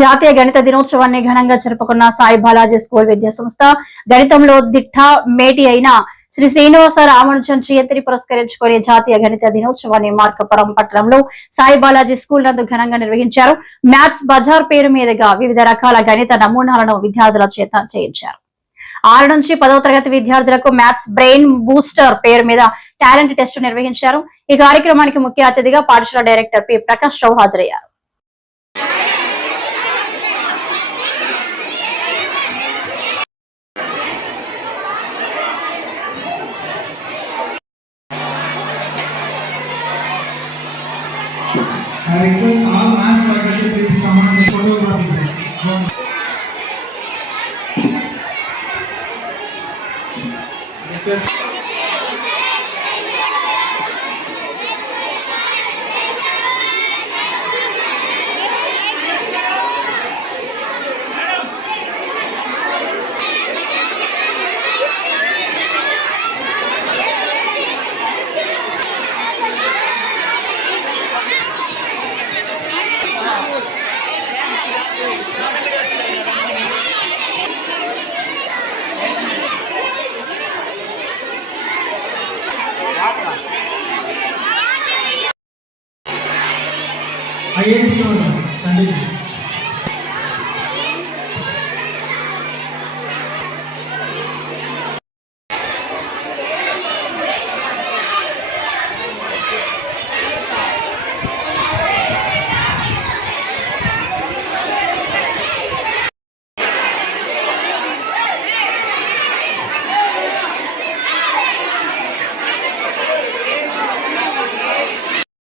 జాతీయ గణిత దినోత్సవాన్ని ఘనంగా జరుపుకున్న సాయి బాలాజీ స్కూల్ విద్యా సంస్థ గణితంలో దిట్ట మేటి అయిన శ్రీ శ్రీనివాస రామానుజన్ జయంతిని పురస్కరించుకుని జాతీయ గణిత దినోత్సవాన్ని మార్కపురం పట్టణంలో సాయి బాలాజీ స్కూల్ నందు ఘనంగా నిర్వహించారు. మ్యాథ్స్ బజార్ పేరు మీదుగా వివిధ రకాల గణిత నమూనాలను విద్యార్థుల చేత చేయించారు. 6 నుంచి 10వ తరగతి విద్యార్థులకు మ్యాథ్స్ బ్రెయిన్ బూస్టర్ పేరు మీద టాలెంట్ టెస్ట్ నిర్వహించారు. ఈ కార్యక్రమానికి ముఖ్య అతిథిగా పాఠశాల డైరెక్టర్ పి ప్రకాష్ రావు హాజరయ్యారు. I request all math faculty please come on the photography. Request. I am